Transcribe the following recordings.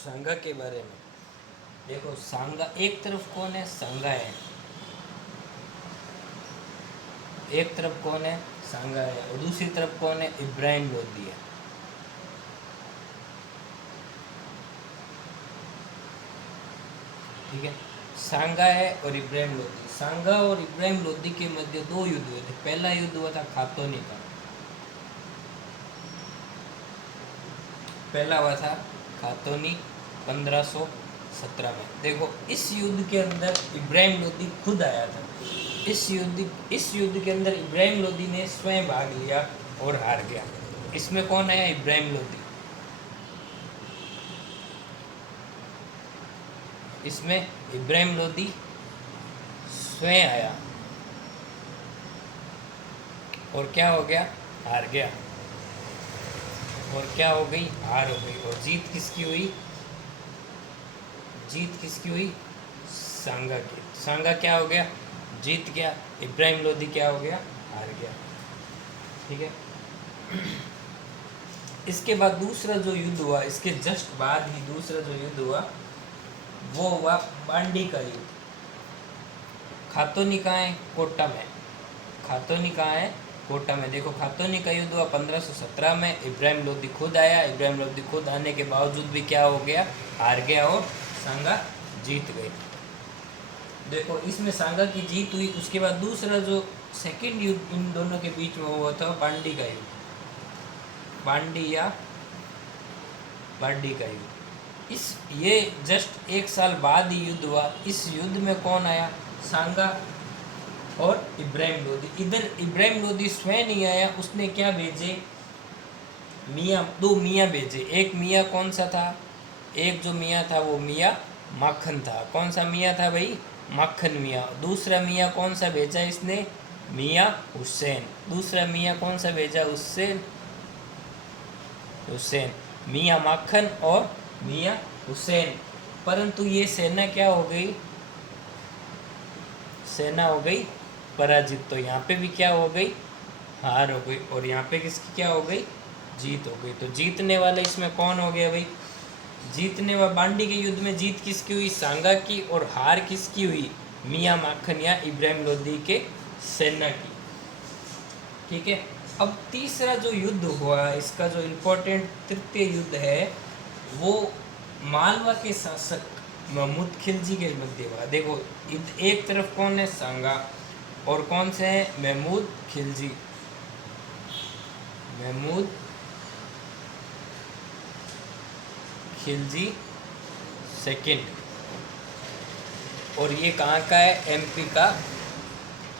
सांगा के बारे में। देखो सांगा एक तरफ कौन है, सांगा है, एक तरफ कौन है, सांगा है, और दूसरी तरफ कौन है, इब्राहिम लोदी है। ठीक है, सांगा है और इब्राहिम लोदी। सांगा और इब्राहिम लोदी के मध्य दो युद्ध हुए थे। पहला युद्ध हुआ था खातोनी का, पहला हुआ था खातोनी 1517 में। देखो इस युद्ध के अंदर इब्राहिम लोदी खुद आया था। इस युद्ध के अंदर इब्राहिम लोदी ने स्वयं भाग लिया और हार गया। इसमें कौन आया, इब्राहिम लोदी। इसमें इब्राहिम लोदी स्वयं आया और क्या हो गया, हार गया। और क्या हो गई, हार हो गई। और जीत किसकी हुई, जीत किसकी हुई, सांगा की। सांगा क्या हो गया, जीत गया। इब्राहिम लोदी क्या हो गया, हार गया। ठीक है, इसके बाद दूसरा जो युद्ध हुआ, इसके जस्ट बाद ही दूसरा जो युद्ध हुआ वो हुआ बांडी का युद्ध। खातोनी कहाँ है, कोटा में। खातोनी कहाँ है, कोटा में। देखो खातोनी का युद्ध हुआ 1517 में। इब्राहिम लोदी खुद आया। इब्राहिम लोदी खुद आने के बावजूद भी क्या हो गया, हार गया और सांगा जीत गई। देखो इसमें सांगा की जीत हुई। उसके बाद दूसरा जो सेकंड युद्ध इन दोनों के बीच में हुआ था बांडी का युद्ध, बांडी या बांडी का युद्ध। ये जस्ट एक साल बाद ही युद्ध हुआ। इस युद्ध में कौन आया, सांगा और इब्राहिम लोदी। इधर इब्राहिम लोदी स्वयं नहीं आया, उसने क्या भेजे, मियाँ, दो मियाँ भेजे। एक मियाँ कौन सा था, एक जो मियाँ था वो मियाँ माखन था। कौन सा मियाँ था भाई, माखन मियाँ। दूसरा मियाँ कौन सा भेजा इसने, मियाँ हुसैन। दूसरा मियाँ कौन सा भेजा, हुसैन। मियाँ माखन और मियाँ हुसैन। परंतु ये सेना क्या हो गई, सेना हो गई पराजित। तो यहाँ पे भी क्या हो गई, हार हो गई। और यहाँ पे किसकी क्या हो गई, जीत हो गई। तो जीतने वाला इसमें कौन हो गया भाई, जीतने वाला बांडी के युद्ध में जीत किसकी हुई, सांगा की। और हार किसकी हुई, मियाँ माखन या इब्राहिम लोदी के सेना की। ठीक है, अब तीसरा जो युद्ध हुआ, इसका जो इम्पोर्टेंट तृतीय युद्ध है वो मालवा के शासक महमूद खिलजी के मध्य हुआ। देखो एक तरफ कौन है, सांगा, और कौन से हैं, महमूद खिलजी। महमूद खिलजी सेकंड। और ये कहाँ का है, एमपी का,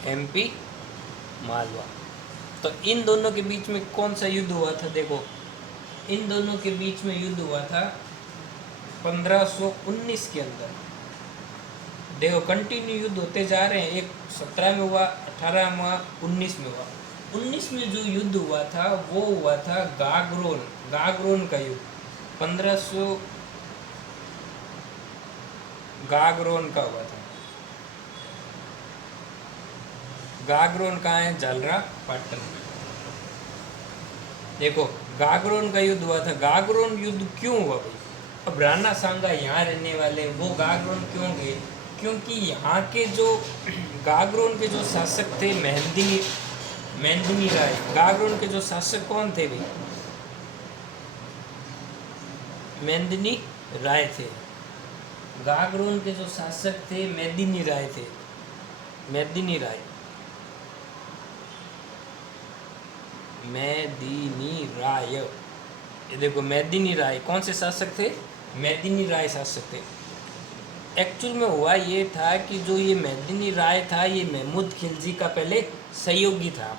एमपी मालवा। तो इन दोनों के बीच में कौन सा युद्ध हुआ था, देखो इन दोनों के बीच में युद्ध हुआ था 1519 के अंदर। देखो कंटिन्यू युद्ध होते जा रहे हैं। एक 17 में हुआ, 18 में हुआ, 19 में हुआ। 19 में जो युद्ध हुआ था वो हुआ था गागरोन, गागरोन का युद्ध। 1500 गागरोन का हुआ था। गागरोन कहाँ है, जालरा पाटन में। देखो गागरोन का युद्ध हुआ था। गागरोन युद्ध क्यों हुआ भाई, अब राणा सांगा यहाँ रहने वाले, वो गागरोन क्यों गए, क्योंकि यहाँ के जो गागरोन के जो शासक थे मेंदिनी राय। गागरोन के जो शासक कौन थे भाई, मेंदिनी राय थे। गागरोन के जो शासक थे मेदिनी राय थे, मेदिनी राय, मेदिनी राय। ये देखो मेदिनी राय कौन से शासक थे, मेदिनी राय शासक थे। एक्चुअल में हुआ ये था कि जो ये मेदिनी राय था ये महमूद खिलजी का पहले सहयोगी था।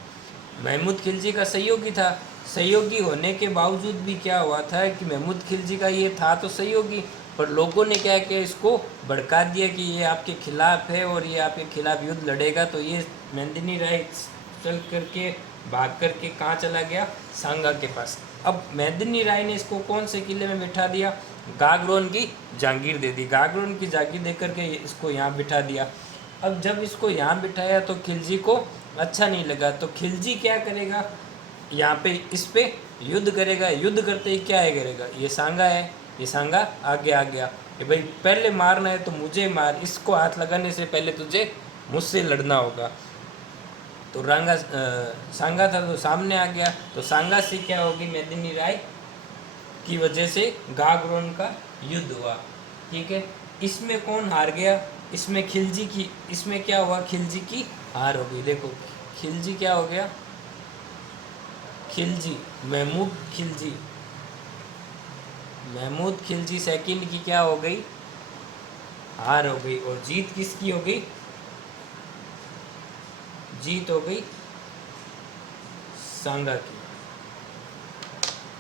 महमूद खिलजी का सहयोगी था। सहयोगी होने के बावजूद भी क्या हुआ था कि महमूद खिलजी का ये था तो सहयोगी, पर लोगों ने क्या किया, इसको भड़का दिया कि ये आपके खिलाफ है और ये आपके खिलाफ युद्ध लड़ेगा। तो ये मेदिनी राय चल करके भाग करके कहाँ चला गया, सांगा के पास। अब मेदिनी राय ने इसको कौन से किले में बिठा दिया, गागरोन की जागीर दे दी। गागरोन की जागीर दे करके इसको यहाँ बिठा दिया। अब जब इसको यहाँ बिठाया तो खिलजी को अच्छा नहीं लगा। तो खिलजी क्या करेगा, यहाँ पे इस पे युद्ध करेगा। युद्ध करते ही क्या है करेगा, ये सांगा है, ये सांगा आगे आ गया कि भाई पहले मारना है तो मुझे मार, इसको हाथ लगाने से पहले तुझे मुझसे लड़ना होगा। तो सांगा था तो सामने आ गया, तो सांगा से क्या होगी, मेदिनी राय की वजह से गागरोन का युद्ध हुआ। ठीक है, इसमें कौन हार गया, इसमें खिलजी की, इसमें क्या हुआ, खिलजी की हार हो गई। देखो खिलजी क्या हो गया, खिलजी महमूद खिलजी सेकंड की क्या हो गई, हार हो गई। और जीत किसकी हो गई, जीत हो गई सांगा की।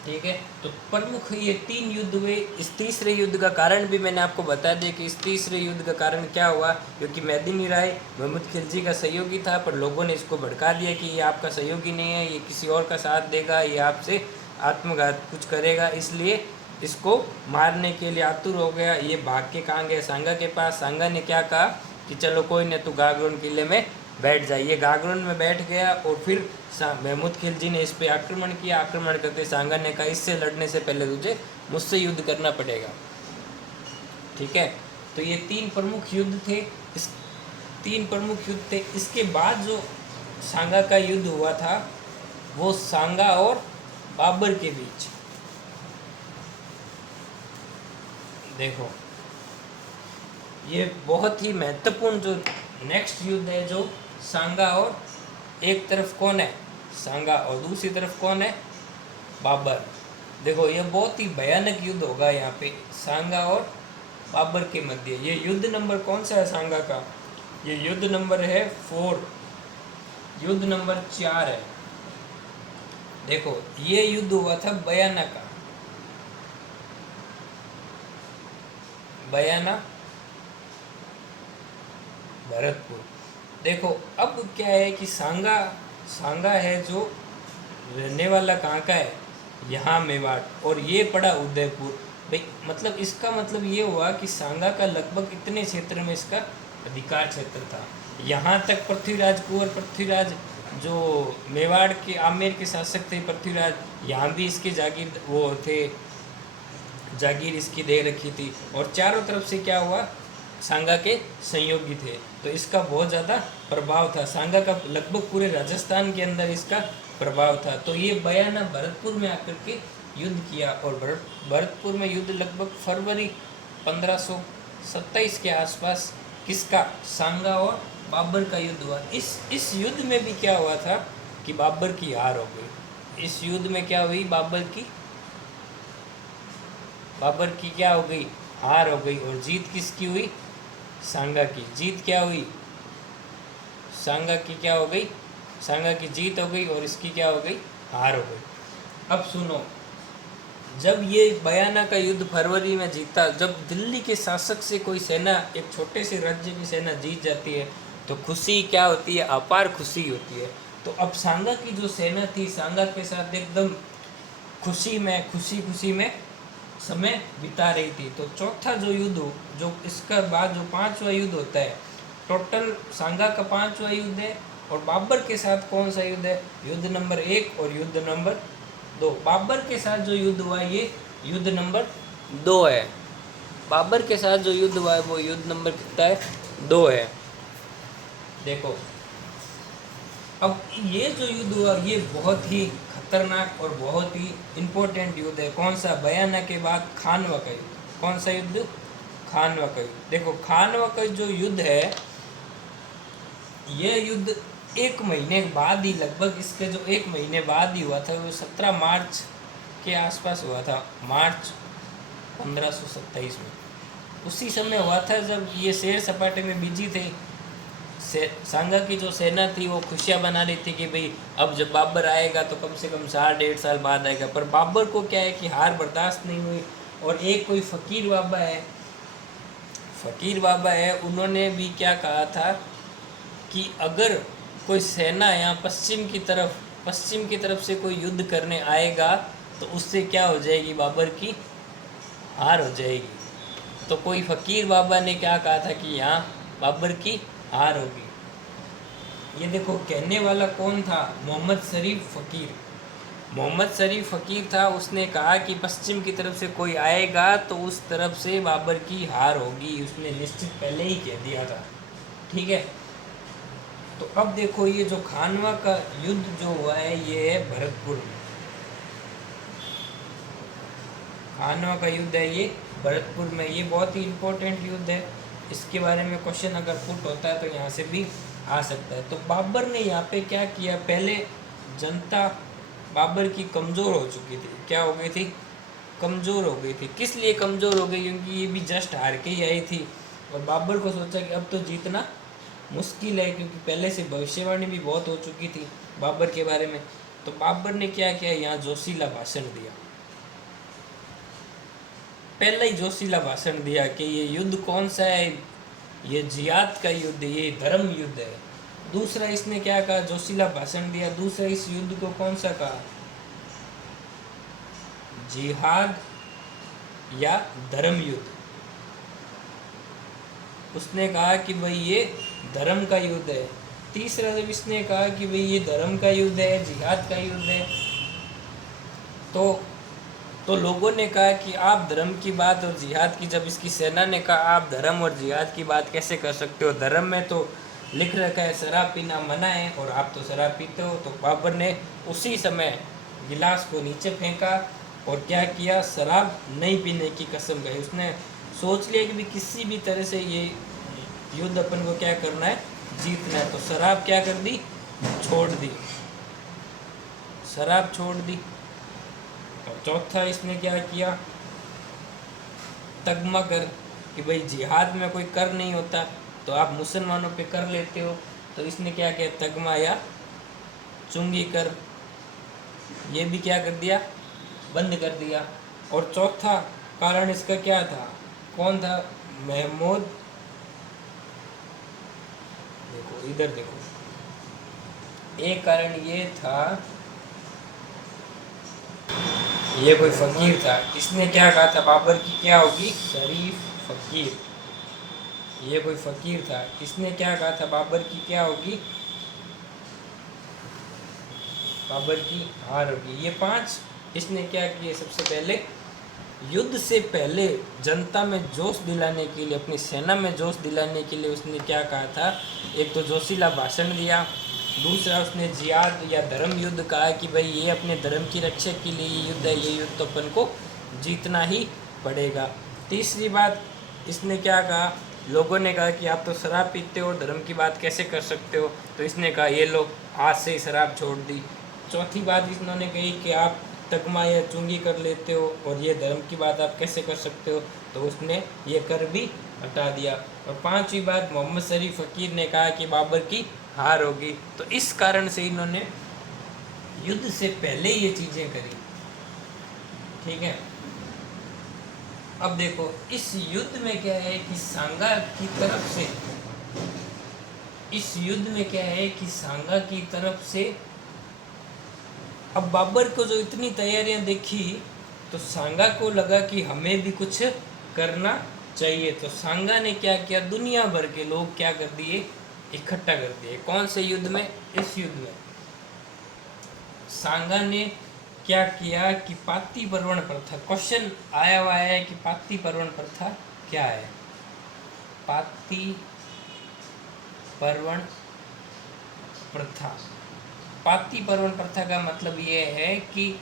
ठीक है, तो प्रमुख ये 3 युद्ध हुए। इस तीसरे युद्ध का कारण भी मैंने आपको बता दिया कि इस तीसरे युद्ध का कारण क्या हुआ, क्योंकि मेदिनी राय महमूद खिलजी का सहयोगी था, पर लोगों ने इसको भड़का दिया कि ये आपका सहयोगी नहीं है, ये किसी और का साथ देगा, ये आपसे आत्मघात कुछ करेगा, इसलिए इसको मारने के लिए आतुर हो गया। ये भाग के कहाँ गया, सांगा के पास। सांगा ने क्या कहा कि चलो कोई नहीं, तू गागरोन किले में बैठ जाए। ये गागरोन में बैठ गया और फिर महमूद खिलजी ने इस पे आक्रमण किया। आक्रमण करके सांगा ने कहा इससे लड़ने से पहले तुझे मुझसे युद्ध करना पड़ेगा। ठीक है, तो ये 3 प्रमुख युद्ध थे। इस 3 प्रमुख युद्ध थे। इसके बाद जो सांगा का युद्ध हुआ था वो सांगा और बाबर के बीच। देखो ये बहुत ही महत्वपूर्ण जो नेक्स्ट युद्ध है, जो सांगा और एक तरफ कौन है, सांगा, और दूसरी तरफ कौन है, बाबर। देखो ये बहुत ही भयानक युद्ध होगा यहाँ पे सांगा और बाबर के मध्य। ये युद्ध नंबर कौन सा है सांगा का, ये युद्ध नंबर है 4, युद्ध नंबर 4 है। देखो ये युद्ध हुआ था बयाना का, बयाना भरतपुर। देखो अब क्या है कि सांगा है जो रहने वाला कहाँ का है, यहाँ मेवाड़, और ये पड़ा उदयपुर। भाई मतलब इसका मतलब ये हुआ कि सांगा का लगभग इतने क्षेत्र में इसका अधिकार क्षेत्र था। यहाँ तक पृथ्वीराज कुंवर पृथ्वीराज जो मेवाड़ के आमेर के शासक थे पृथ्वीराज, यहाँ भी इसके जागीर वो थे, जागीर इसकी दे रखी थी। और चारों तरफ से क्या हुआ, सांगा के संयोगी थे, तो इसका बहुत ज़्यादा प्रभाव था। सांगा का लगभग पूरे राजस्थान के अंदर इसका प्रभाव था। तो ये बयाना भरतपुर में आकर के युद्ध किया, और भरतपुर में युद्ध लगभग फरवरी 1527 के आसपास किसका, सांगा और बाबर का युद्ध हुआ। इस युद्ध में भी क्या हुआ था कि बाबर की हार हो गई। इस युद्ध में क्या हुई, बाबर की क्या हो गई, हार हो गई। और जीत किसकी हुई, सांगा की। जीत क्या हुई, सांगा की क्या हो गई, सांगा की जीत हो गई, और इसकी क्या हो गई, हार हो गई। अब सुनो, जब ये बयाना का युद्ध फरवरी में जीता, जब दिल्ली के शासक से कोई सेना, एक छोटे से राज्य की सेना जीत जाती है तो खुशी क्या होती है, अपार खुशी होती है। तो अब सांगा की जो सेना थी, सांगा के साथ एकदम खुशी में समय बिता रही थी। तो चौथा जो युद्ध, जो इसका बाद जो 5वां युद्ध होता है, टोटल सांगा का 5वां युद्ध है। और बाबर के साथ कौन सा युद्ध है, युद्ध नंबर 1 और युद्ध नंबर 2। बाबर के साथ जो युद्ध हुआ ये युद्ध नंबर 2 है। बाबर के साथ जो युद्ध हुआ है वो युद्ध नंबर कितना है, 2 है। देखो अब ये जो युद्ध हुआ ये बहुत ही खतरनाक और बहुत ही इम्पोर्टेंट युद्ध है। कौन सा, बयाना के बाद खानवा का युद्ध। कौन सा युद्ध, खानवा का युद्ध। देखो खानवा का जो युद्ध है, ये युद्ध 1 महीने बाद ही, लगभग इसके जो 1 महीने बाद ही हुआ था, वो 17 मार्च के आसपास हुआ था, मार्च 1527 में। उसी समय हुआ था जब ये सैर सपाटे में बिजी थे। सांगा की जो सेना थी वो खुशियाँ मना रही थी कि भाई अब जब बाबर आएगा तो कम से कम 4-1.5 साल बाद आएगा। पर बाबर को क्या है कि हार बर्दाश्त नहीं हुई। और एक कोई फ़कीर बाबा है, उन्होंने भी क्या कहा था कि अगर कोई सेना यहाँ पश्चिम की तरफ से कोई युद्ध करने आएगा तो उससे क्या हो जाएगी, बाबर की हार हो जाएगी। तो कोई फ़कीर बाबा ने क्या कहा था कि यहाँ बाबर की हार होगी। ये देखो कहने वाला कौन था, मोहम्मद शरीफ फ़कीर। मोहम्मद शरीफ फ़कीर था, उसने कहा कि पश्चिम की तरफ से कोई आएगा तो उस तरफ से बाबर की हार होगी, उसने निश्चित पहले ही कह दिया था। ठीक है, तो अब देखो ये जो खानवा का युद्ध जो हुआ है ये है भरतपुर में। खानवा का युद्ध है ये भरतपुर में, ये बहुत ही इम्पोर्टेंट युद्ध है। इसके बारे में क्वेश्चन अगर पुट होता है तो यहाँ से भी आ सकता है। तो बाबर ने यहाँ पे क्या किया, पहले जनता बाबर की कमज़ोर हो चुकी थी। क्या हो गई थी? कमज़ोर हो गई थी। किस लिए कमज़ोर हो गई? क्योंकि ये भी जस्ट हार के ही आई थी और बाबर को सोचा कि अब तो जीतना मुश्किल है, क्योंकि पहले से भविष्यवाणी भी बहुत हो चुकी थी बाबर के बारे में। तो बाबर ने क्या किया, यहाँ जोशीला भाषण दिया। पहले ही जोशीला भाषण दिया कि ये युद्ध कौन सा है, ये जिहाद का युद्ध, ये धर्म युद्ध है। दूसरा इसने क्या कहा, जोशीला भाषण दिया। दूसरा इस युद्ध को कौन सा कहा, जिहाद या धर्म युद्ध। उसने कहा कि भाई ये धर्म का युद्ध है। तीसरा जब इसने कहा कि भाई ये धर्म का युद्ध है, जिहाद का युद्ध है, तो लोगों ने कहा कि आप धर्म की बात और जिहाद की, जब इसकी सेना ने कहा आप धर्म और जिहाद की बात कैसे कर सकते हो, धर्म में तो लिख रखा है शराब पीना मना है और आप तो शराब पीते हो। तो बाबर ने उसी समय गिलास को नीचे फेंका और क्या किया, शराब नहीं पीने की कसम खाई। उसने सोच लिया कि भी किसी भी तरह से ये युद्ध अपन को क्या करना है, जीतना है। तो शराब क्या कर दी, छोड़ दी, शराब छोड़ दी। और चौथा इसने क्या किया, तगमा कर कि भाई जिहाद में कोई कर नहीं होता तो आप मुसलमानों पे कर लेते हो। तो इसने क्या किया, तगमा या चुंगी कर, ये भी क्या कर दिया, बंद कर दिया। और चौथा कारण इसका क्या था, कौन था, महमूद, देखो इधर देखो, एक कारण ये था, ये कोई फकीर था, इसने क्या कहा था, बाबर की क्या होगी, शरीफ फकीर। ये कोई फकीर था, इसने क्या कहा था, बाबर की क्या होगी, बाबर की हार होगी। ये 5 इसने क्या किए, सबसे पहले युद्ध से पहले जनता में जोश दिलाने के लिए, अपनी सेना में जोश दिलाने के लिए उसने क्या कहा था, एक तो जोशीला भाषण दिया, दूसरा उसने जिहाद या धर्म युद्ध कहा कि भाई ये अपने धर्म की रक्षा के लिए ये युद्ध है, ये युद्ध तो अपन को जीतना ही पड़ेगा। तीसरी बात इसने क्या कहा, लोगों ने कहा कि आप तो शराब पीते हो, धर्म की बात कैसे कर सकते हो। तो इसने कहा ये लो आज से ही शराब छोड़ दी। चौथी बात इन्होंने कही कि आप तगमा या चुंगी कर लेते हो और ये धर्म की बात आप कैसे कर सकते हो, तो उसने ये कर भी हटा दिया। और पांचवी बात, मोहम्मद शरीफ फ़कीर ने कहा कि बाबर की हार होगी। तो इस कारण से इन्होंने युद्ध से पहले ये चीज़ें करी। ठीक है, अब देखो इस युद्ध में क्या है कि सांगा की तरफ से, इस युद्ध में क्या है कि सांगा की तरफ से, अब बाबर को जो इतनी तैयारियां देखी तो सांगा को लगा कि हमें भी कुछ करना चाहिए। तो सांगा ने क्या किया, दुनिया भर के लोग क्या कर दिए, इकट्ठा कर दिए। कौन से युद्ध में, इस युद्ध में सांगा ने क्या किया कि पाती पर्वण प्रथा, क्वेश्चन आया हुआ है कि पाती पर्वण प्रथा क्या है। पाती पर्वण प्रथा, पाती पर्वण प्रथा का मतलब ये है कि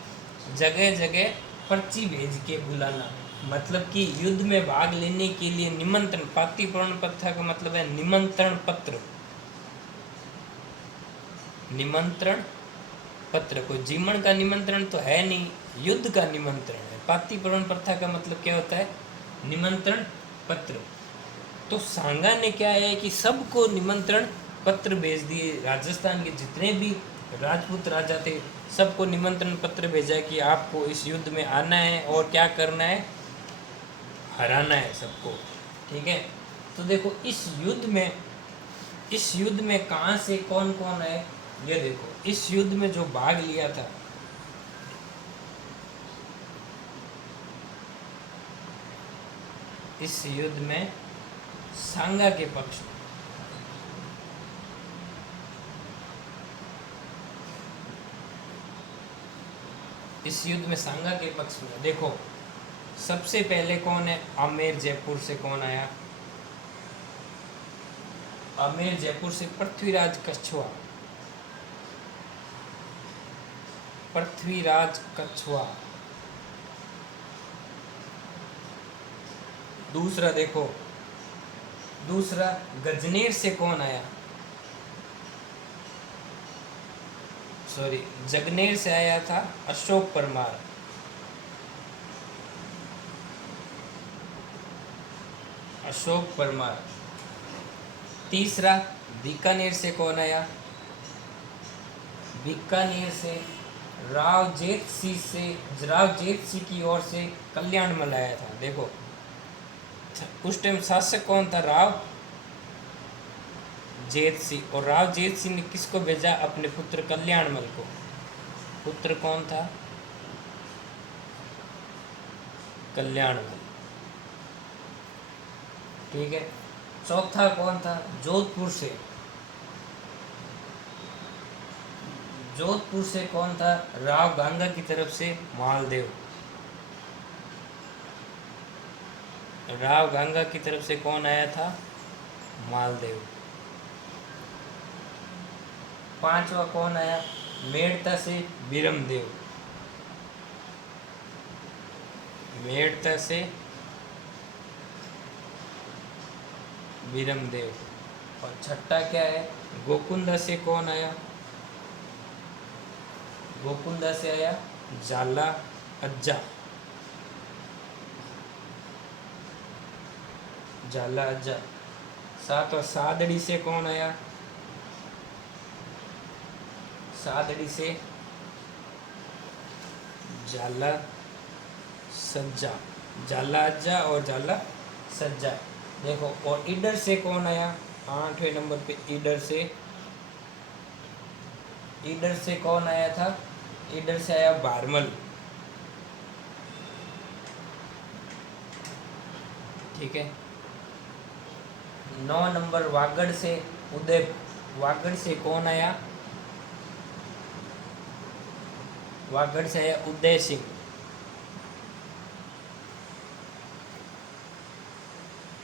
जगह जगह पर्ची भेज के बुलाना, मतलब कि युद्ध में भाग लेने के लिए निमंत्रण। पाती पर्वण प्रथा का मतलब है निमंत्रण पत्र, निमंत्रण पत्र। कोई जीवन का निमंत्रण तो है नहीं, युद्ध का निमंत्रण है। पाती पर्वण प्रथा का मतलब क्या होता है, निमंत्रण पत्र। तो सांगा ने क्या है कि सबको निमंत्रण पत्र भेज दिए, राजस्थान के जितने भी राजपूत राजा थे सबको निमंत्रण पत्र भेजा कि आपको इस युद्ध में आना है और क्या करना है, हराना है सबको। ठीक है, तो देखो इस युद्ध में कहाँ से कौन कौन है, ये देखो इस युद्ध में जो भाग लिया था, इस युद्ध में सांगा के पक्ष में इस युद्ध में सांगा के पक्ष में। देखो सबसे पहले कौन है, आमेर जयपुर से कौन आया, आमेर जयपुर से पृथ्वीराज कछुआ, पृथ्वीराज कछुआ। दूसरा देखो, दूसरा गजनेर से कौन आया, सॉरी जगनेर से आया था अशोक परमार। अशोक परमार। तीसरा बीकानेर से कौन आया, बीकानेर से राव जेठ सिंह की ओर से कल्याणमल आया था। देखो उस टाइम शासक कौन था, राव जेठ सिंह, और राव जेठ सिंह ने किसको भेजा, अपने पुत्र कल्याणमल को। पुत्र कौन था, कल्याणमल, ठीक है। चौथा कौन था, जोधपुर से, जोधपुर से कौन था, राव गांगा की तरफ से मालदेव, राव गांगा की तरफ से कौन आया था, मालदेव। पांचवा कौन आया, मेड़ता से बीरमदेव, मेड़ता से बीरमदेव। और छठा क्या है, गोकुंदा से कौन आया, गोकुंदा से आया जाला अज्जा, जाला अज्जा। सातवां सादड़ी से कौन आया, सादड़ी से जाला सज्जा, जाला अज्जा और जाला सज्जा। देखो और ईडर से कौन आया, 8वें नंबर पे ईडर से, ईडर से कौन आया था, ईडर से आया बारमल, ठीक है। 9 नंबर वागड़ से उदय, वागड़ से कौन आया, वागड़ से आया उदय सिंह।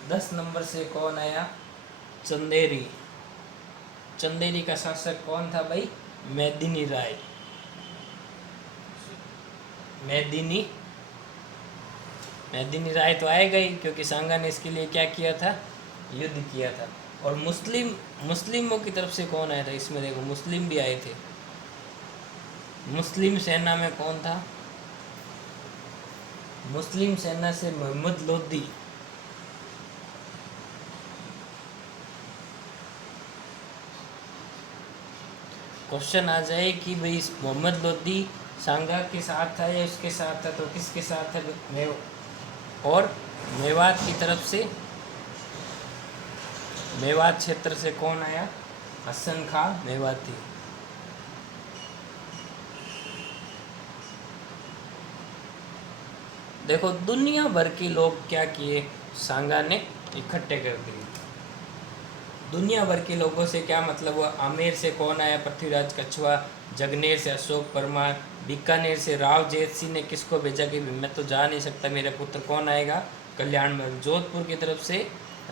10 नंबर से कौन आया, चंदेरी, चंदेरी का शासक कौन था भाई, मेदिनी राय, मेदिनी, मेदिनी राय तो आएगा ही क्योंकि सांगा ने इसके लिए क्या किया था, युद्ध किया था। और मुस्लिमों की तरफ से कौन आया था, इसमें देखो मुस्लिम भी आए थे। मुस्लिम सेना में कौन था, मुस्लिम सेना से मोहम्मद लोदी, क्वेश्चन आ जाए कि भाई मोहम्मद लोदी सांगा के साथ था या उसके साथ था, तो किसके साथ था, और मेवात की तरफ से, मेवात क्षेत्र से कौन आया, हसन खां मेवाती। देखो दुनिया भर के लोग क्या किए, सांगा ने इकट्ठे कर दिए। दुनिया भर के लोगों से क्या मतलब हुआ, आमेर से कौन आया, पृथ्वीराज कछुआ, जगनेर से अशोक परमार, बीकानेर से राव जेठ सिंह ने किसको भेजा कि मैं तो जा नहीं सकता, मेरा पुत्र कौन आएगा, कल्याणमल। जोधपुर की तरफ से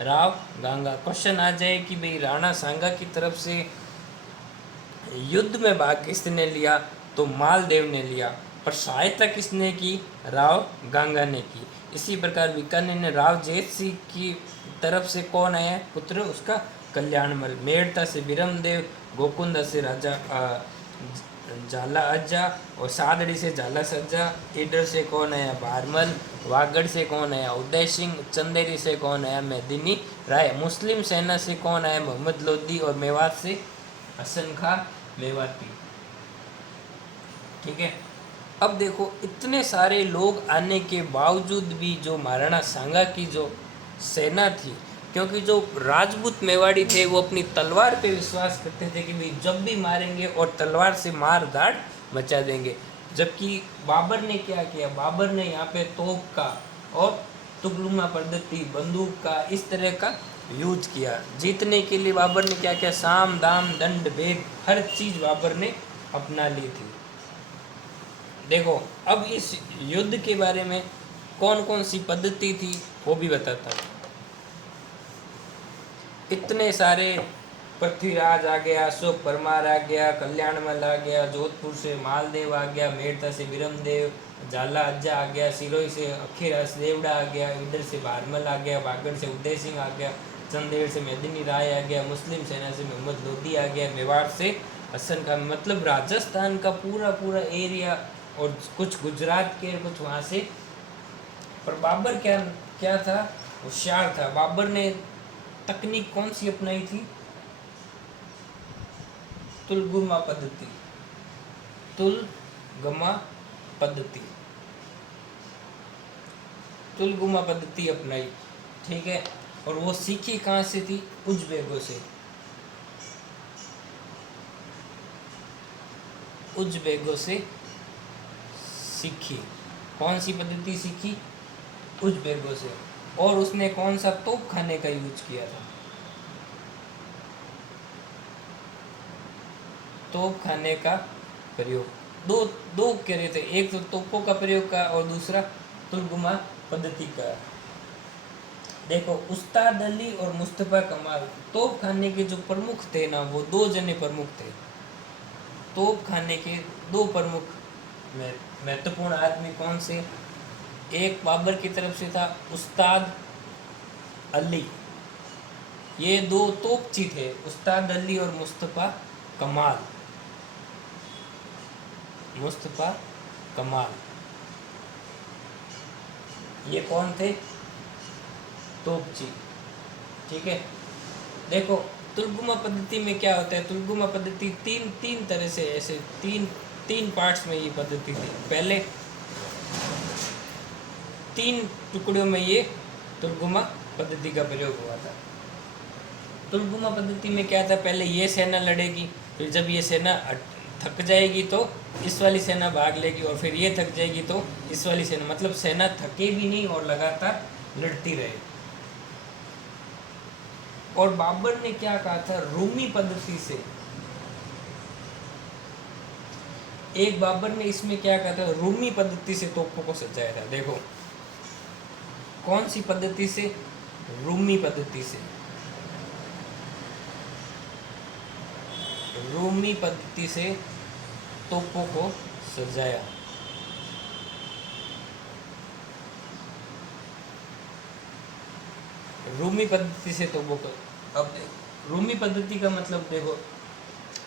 राव गांगा। क्वेश्चन आ जाए कि भाई राणा सांगा की तरफ से युद्ध में भाग किसने लिया, तो मालदेव ने लिया, पर सहायता किसने की, राव गांगा ने की। इसी प्रकार बीकानेर ने राव जेठ सिंह की तरफ से कौन आया, पुत्र उसका कल्याणमल। मेड़ता से बीरमदेव, गोकुंदा से राजा जाला अज्जा, और सादड़ी से जाला सज्जा। ईडर से कौन आया, बारमल। वागड़ से कौन आया, उदय सिंह। चंदेरी से कौन आया, मेदिनी राय। मुस्लिम सेना से कौन आया, मोहम्मद लोदी। और मेवात से हसन खां मेवाती, ठीक है। अब देखो इतने सारे लोग आने के बावजूद भी जो महाराणा सांगा की जो सेना थी, क्योंकि जो राजपूत मेवाड़ी थे वो अपनी तलवार पे विश्वास करते थे कि भाई जब भी मारेंगे और तलवार से मार धाड़ मचा देंगे, जबकि बाबर ने क्या किया, बाबर ने यहाँ पे तोप का और तुगलुमा पद्धति बंदूक का इस तरह का यूज किया। जीतने के लिए बाबर ने क्या किया, साम दाम दंड भेद हर चीज़ बाबर ने अपना ली थी। देखो अब इस युद्ध के बारे में कौन कौन सी पद्धति थी वो भी बताता हूँ। इतने सारे, पृथ्वीराज आ गया, अशोक परमार आ गया, कल्याणमल आ गया, जोधपुर से मालदेव आ गया, मेड़ता से विरमदेव, झाला अज्जा आ गया, सिरोही से अखीरास देवड़ा आ गया, इधर से भारमल आ गया, बागड़ से उदय सिंह आ गया, चंदेड़ से मेदिनी राय आ गया, मुस्लिम सेना से मोहम्मद लोधी आ गया, मेवाड़ से हसन खान, मतलब राजस्थान का पूरा पूरा एरिया और कुछ गुजरात के, कुछ वहाँ से। पर बाबर क्या क्या था, होशियार था। बाबर ने तकनीक कौन सी अपनाई थी? तुलगुमा पद्धति। तुलगमा पद्धति, तुलगुमा पद्धति अपनाई, ठीक है। और वो सीखी कहाँ से थी? उज्बेकों से। उज्बेकों से सीखी। कौन सी पद्धति सीखी? उज्बेकों से। और उसने कौन सा तोप खाने का यूज किया था? तोप खाने का प्रयोग। दो दो कह रहे थे, एक तो तोपों का प्रयोग का और दूसरा तुलगुमा पद्धति का। देखो उस्ताद अली और मुस्तफ़ा कमाल तोप खाने के जो प्रमुख थे ना, वो दो जने प्रमुख थे। तोप खाने के दो प्रमुख महत्वपूर्ण आदमी कौन से? एक बाबर की तरफ से था उस्ताद अली। ये दो तोपची थे, उस्ताद अली और मुस्तफ़ा कमाल। मुस्तफ़ा कमाल ये कौन थे? तोपची, ठीक है। देखो तुलगुमा पद्धति में क्या होता है, तुलगुमा पद्धति तीन तरह से, ऐसे तीन पार्ट्स में ये पद्धति थी। पहले 3 टुकड़ों में ये तुलगुमा पद्धति का प्रयोग हुआ था। तुलगुमा पद्धति में क्या था, पहले ये सेना लड़ेगी, फिर जब ये सेना थक जाएगी तो इस वाली सेना भाग लेगी, और फिर ये थक जाएगी तो इस वाली सेना, मतलब सेना थके भी नहीं और लगातार लड़ती रहे। और बाबर ने क्या कहा था, रूमी पद्धति से। एक बाबर ने इसमें क्या कहा था, रूमी पद्धति से तोपों को सजाया था। देखो कौन सी पद्धति से? रूमी पद्धति से। रूमी पद्धति से तोपों को सजाया। रूमी पद्धति से तोपों को, अब रूमी पद्धति का मतलब देखो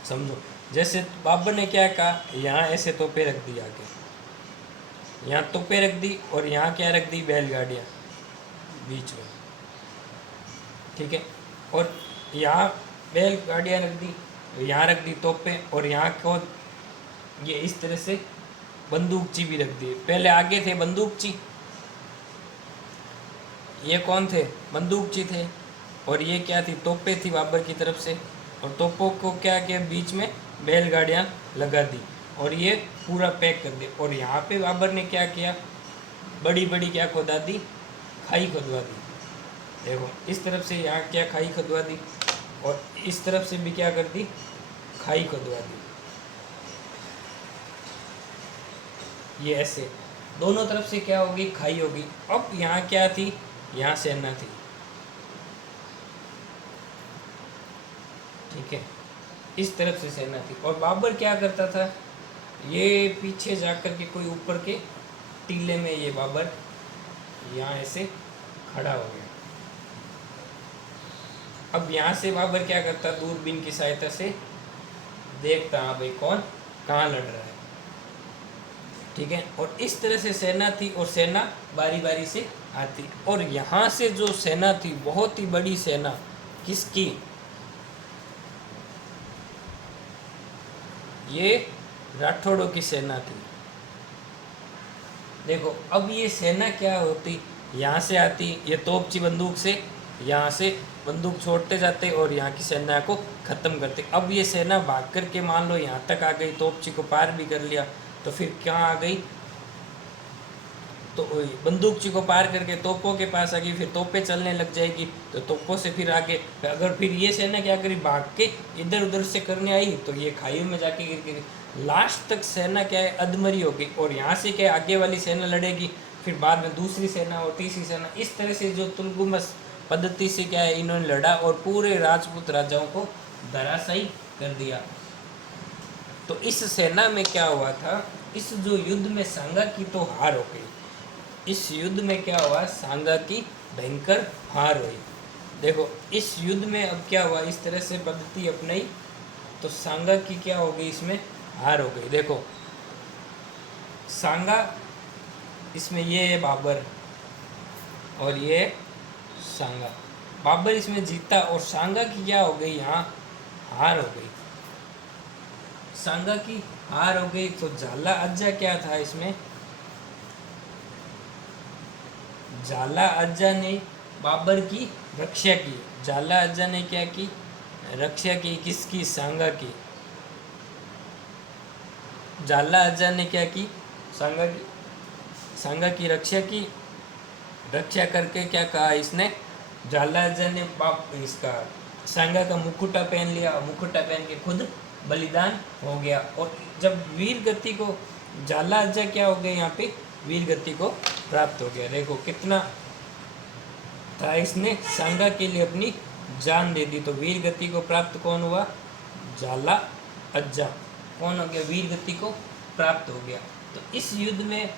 समझो, जैसे बाबर ने क्या कहा, यहाँ ऐसे तोपे रख दी आगे, यहाँ तोपे रख दी, और यहाँ क्या रख दी, बैलगाड़ियाँ बीच में, ठीक है। और यहाँ बैलगाड़ियाँ रख दी, यहाँ रख दी तोपे, और यहाँ को ये इस तरह से बंदूकची भी रख दी। पहले आगे थे बंदूकची, ये कौन थे? बंदूकची थे। और ये क्या थी? तोपे थी बाबर की तरफ से। और तोपों को क्या किया, बीच में बैलगाड़ियाँ लगा दी, और ये पूरा पैक कर दिया। और यहाँ पे बाबर ने क्या किया, बड़ी बड़ी क्या खुदा दी, खाई खुदवा दी। देखो इस तरफ से यहाँ क्या खाई खुदवा दी, और इस तरफ से भी क्या कर दी, खाई खुदवा दी। ये ऐसे दोनों तरफ से क्या होगी, खाई होगी। अब यहाँ क्या थी, यहाँ सेना थी, ठीक है, इस तरफ से सेना थी। और बाबर क्या करता था, ये पीछे जाकर के कोई ऊपर के टीले में ये बाबर यहाँ ऐसे खड़ा हो गया। अब यहाँ से बाबर क्या करता, दूरबीन की सहायता से देखता, हाँ भाई कौन कहाँ लड़ रहा है, ठीक है। और इस तरह से सेना थी, और सेना बारी बारी से आती। और यहाँ से जो सेना थी, बहुत ही बड़ी सेना, किसकी? ये राठौड़ों की सेना थी। देखो अब ये सेना क्या होती, यहाँ से आती, ये तोपची बंदूक से यहाँ से बंदूक छोड़ते जाते और यहाँ की सेना को ख़त्म करते। अब ये सेना भाग कर के मान लो यहाँ तक आ गई, तोपची को पार भी कर लिया, तो फिर क्या आ गई, तो बंदूकची को पार करके तोपों के पास आ गई, फिर तोपें चलने लग जाएगी, तो तोपों से फिर आगे अगर फिर ये सेना क्या करी, भाग के इधर उधर से करने आई तो ये खाइयों में जाके गिर गई। लास्ट तक सेना क्या है, अधमरी हो गई। और यहाँ से क्या आगे वाली सेना लड़ेगी, फिर बाद में दूसरी सेना और तीसरी सेना, इस तरह से जो तुलगुमस पद्धति से क्या है इन्होंने लड़ा और पूरे राजपूत राजाओं को धराशायी कर दिया। तो इस सेना में क्या हुआ था, इस जो युद्ध में सांगा की तो हार हो गई। इस युद्ध में क्या हुआ, सांगा की भयंकर हार हुई। देखो इस युद्ध में अब क्या हुआ, इस तरह से पद्धति अपनाई तो सांगा की क्या हो गई, इसमें हार हो गई। देखो सांगा, इसमें ये है बाबर और ये सांगा। बाबर इसमें जीता और सांगा की क्या हो गई, यहाँ हार हो गई। सांगा की हार हो गई। तो जाला अज्जा क्या था इसमें, जाला अज्जा ने बाबर की रक्षा की। जाला अज्जा ने क्या की, रक्षा की। किसकी, सांगा की। जाला अज्जा ने क्या की, सांगा की, सांगा की रक्षा की। रक्षा करके क्या कहा इसने, जाला अज्जा ने बाप इसका सांगा का मुकुटा पहन लिया, मुकुटा पहन के खुद बलिदान हो गया। और जब वीर गति को, जाला अज्जा क्या हो गया, यहाँ पे वीर गति को प्राप्त हो गया। देखो कितना था, इसने सांगा के लिए अपनी जान दे दी। तो वीर गति को प्राप्त कौन हुआ, जाला अज्जा। कौन हो गया, वीर गति को प्राप्त हो गया। तो इस युद्ध में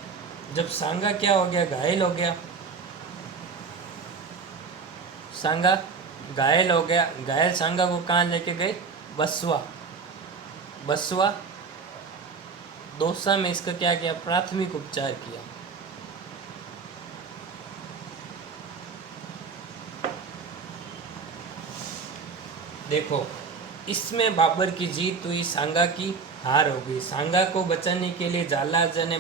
जब सांगा क्या हो गया, घायल हो गया, सांगा घायल हो गया। घायल सांगा को कहाँ लेके गए, बसवा। बसवा दौसा में इसका क्या किया, प्राथमिक उपचार किया। देखो इसमें बाबर की जीत हुई, सांगा की हार हो गई। सांगा को बचाने के लिए जाला अज्जा ने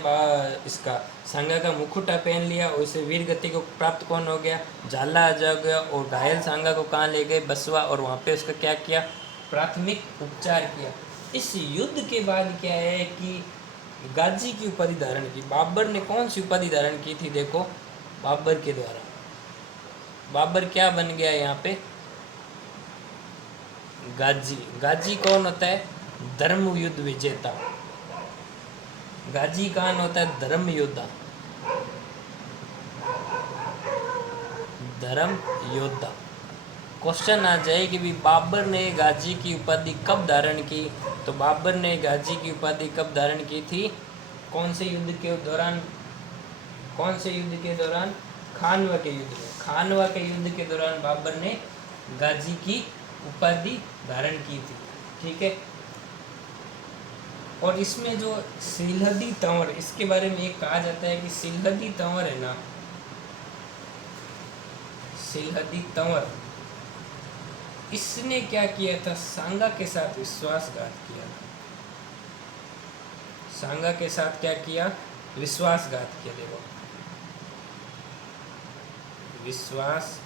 इसका सांगा का मुकुटा पहन लिया और उसे वीर गति को प्राप्त कौन हो गया, जाला अज्जा हो गया। और घायल सांगा को कहाँ ले गए, बसवा, और वहाँ पे उसका क्या किया, प्राथमिक उपचार किया। इस युद्ध के बाद क्या है कि गाजी की उपाधि धारण की। बाबर ने कौन सी उपाधि धारण की थी, देखो बाबर के द्वारा बाबर क्या बन गया यहाँ पे, गाजी। गाजी कौन होता है, धर्म युद्ध विजेता। गाजी कौन होता है, धर्म योद्धा। धर्म योद्धा। क्वेश्चन आ जाए कि भी बाबर ने गाजी की उपाधि कब धारण की, तो बाबर ने गाजी की उपाधि कब धारण की थी, कौन से युद्ध के दौरान, कौन से युद्ध के दौरान, खानवा के युद्ध में। खानवा के युद्ध के दौरान बाबर ने गाजी की उपाधि धारण की थी। ठीक है। और इसमें जो सिलहदी तंवर, इसके बारे में एक कहा जाता है कि सिलहदी तंवर है ना, सिलहदी तंवर, इसने क्या किया था, सांगा के साथ विश्वासघात किया था। सांगा के साथ क्या किया, विश्वासघात किया। देखो विश्वास,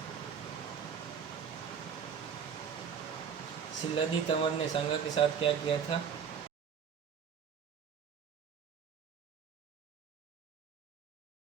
सिलहदी तंवर ने सांगा के साथ क्या किया था,